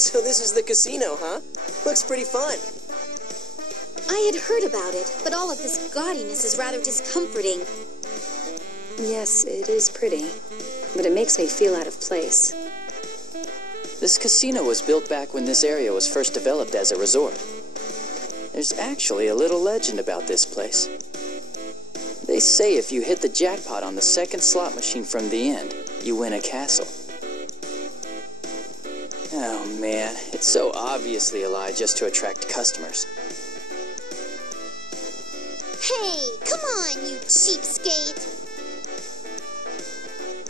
So this is the casino, huh? Looks pretty fun. I had heard about it, but all of this gaudiness is rather discomforting. Yes, it is pretty, but it makes me feel out of place. This casino was built back when this area was first developed as a resort. There's actually a little legend about this place. They say if you hit the jackpot on the second slot machine from the end, you win a castle. Oh man, it's so obviously a lie just to attract customers. Hey, come on, you cheapskate!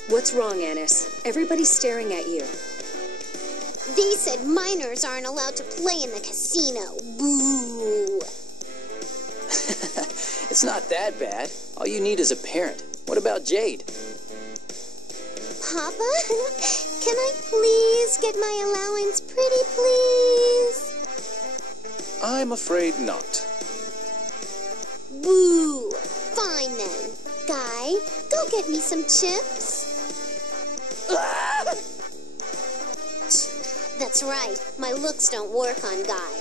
What's wrong, Annis? Everybody's staring at you. They said minors aren't allowed to play in the casino. Boo! It's not that bad. All you need is a parent. What about Jade? Papa? Can I please get my allowance, pretty please? I'm afraid not. Boo! Fine then. Guy, go get me some chips. That's right. My looks don't work on Guy.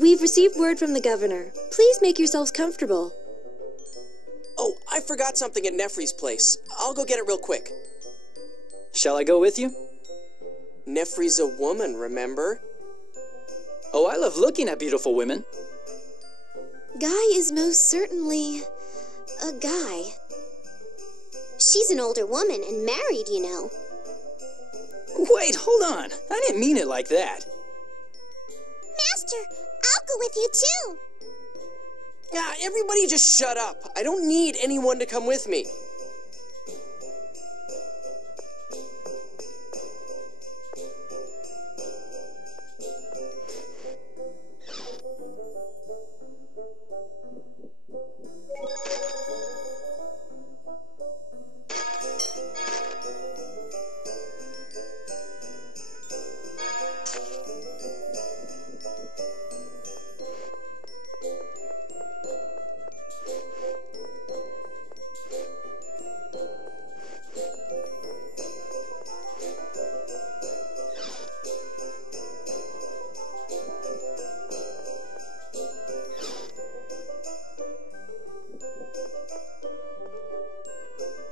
We've received word from the governor. Please make yourselves comfortable. Oh, I forgot something at Naphry's place. I'll go get it real quick. Shall I go with you? Naphry's a woman, remember? Oh, I love looking at beautiful women. Guy is most certainly a guy. She's an older woman and married, you know. Wait, hold on. I didn't mean it like that. Master, I'll go with you too. Yeah, everybody just shut up. I don't need anyone to come with me.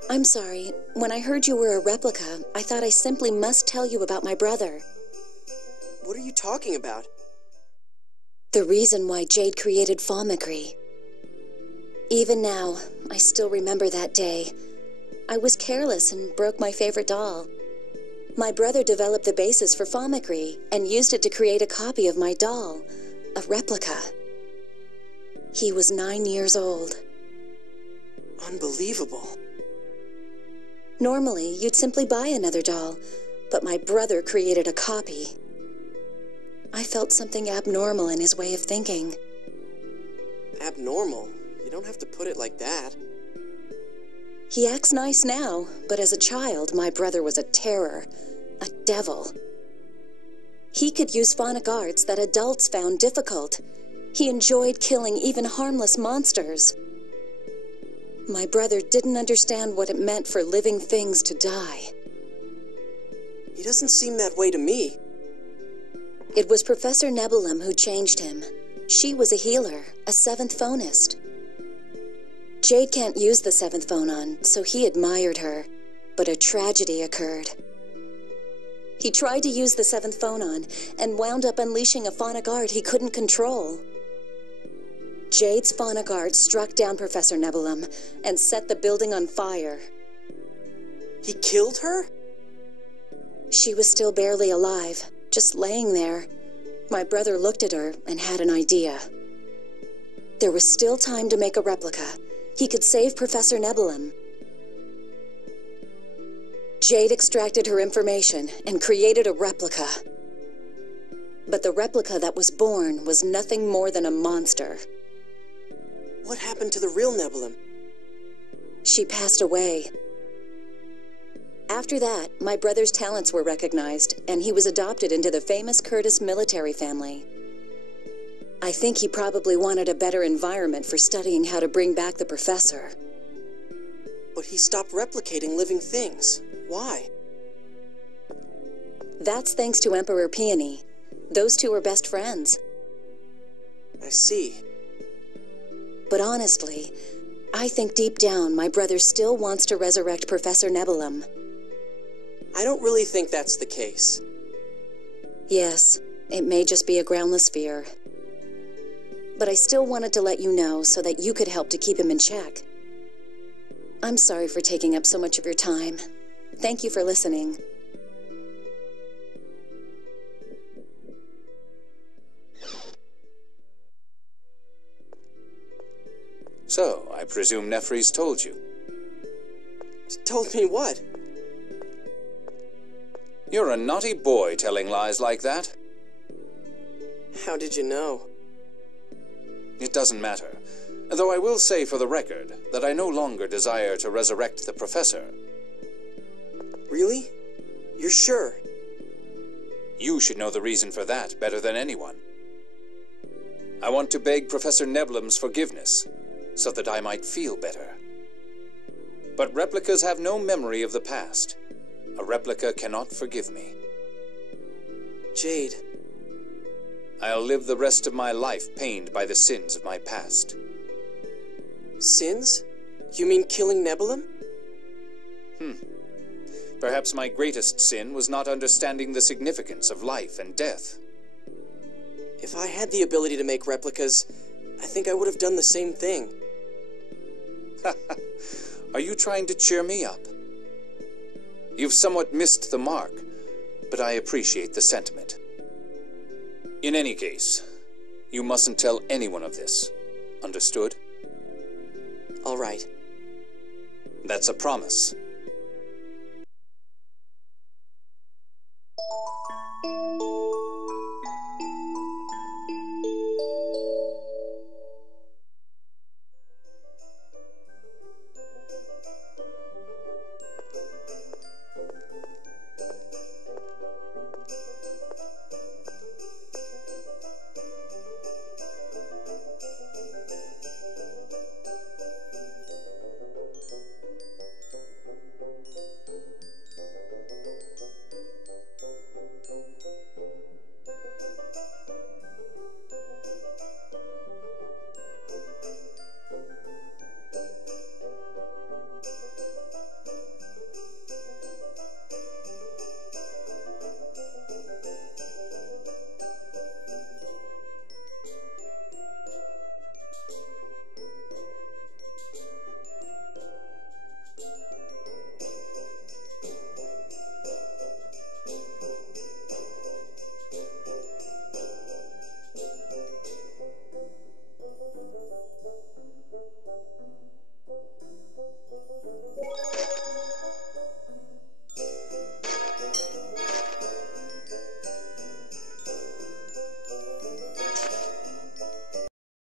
I'm sorry. When I heard you were a replica, I thought I simply must tell you about my brother. What are you talking about? The reason why Jade created Fomicry. Even now, I still remember that day. I was careless and broke my favorite doll. My brother developed the basis for Fomicry and used it to create a copy of my doll, a replica. He was 9 years old. Unbelievable. Normally, you'd simply buy another doll, but my brother created a copy. I felt something abnormal in his way of thinking. Abnormal? You don't have to put it like that. He acts nice now, but as a child, my brother was a terror, a devil. He could use phonic arts that adults found difficult. He enjoyed killing even harmless monsters. My brother didn't understand what it meant for living things to die. He doesn't seem that way to me. It was Professor Nebulum who changed him. She was a healer, a seventh phonist. Jade can't use the seventh phonon, so he admired her. But a tragedy occurred. He tried to use the seventh phonon and wound up unleashing a phonic art he couldn't control. Jade's phonic art struck down Professor Nebulum and set the building on fire. He killed her? She was still barely alive, just laying there. My brother looked at her and had an idea. There was still time to make a replica. He could save Professor Nebulum. Jade extracted her information and created a replica. But the replica that was born was nothing more than a monster. What happened to the real Nebulum? She passed away. After that, my brother's talents were recognized, and he was adopted into the famous Curtis military family. I think he probably wanted a better environment for studying how to bring back the professor. But he stopped replicating living things. Why? That's thanks to Emperor Peony. Those two are best friends. I see. But honestly, I think deep down my brother still wants to resurrect Professor Nebulum. I don't really think that's the case. Yes, it may just be a groundless fear. But I still wanted to let you know so that you could help to keep him in check. I'm sorry for taking up so much of your time. Thank you for listening. So, I presume Naphry's told you. Told me what? You're a naughty boy telling lies like that. How did you know? It doesn't matter. Though I will say for the record that I no longer desire to resurrect the professor. Really? You're sure? You should know the reason for that better than anyone. I want to beg Professor Nebulum's forgiveness, so that I might feel better. But replicas have no memory of the past. A replica cannot forgive me. Jade. I'll live the rest of my life pained by the sins of my past. Sins? You mean killing Nebulum? Perhaps my greatest sin was not understanding the significance of life and death. If I had the ability to make replicas, I think I would have done the same thing. Are you trying to cheer me up? You've somewhat missed the mark, but I appreciate the sentiment. In any case, you mustn't tell anyone of this. Understood? All right. That's a promise.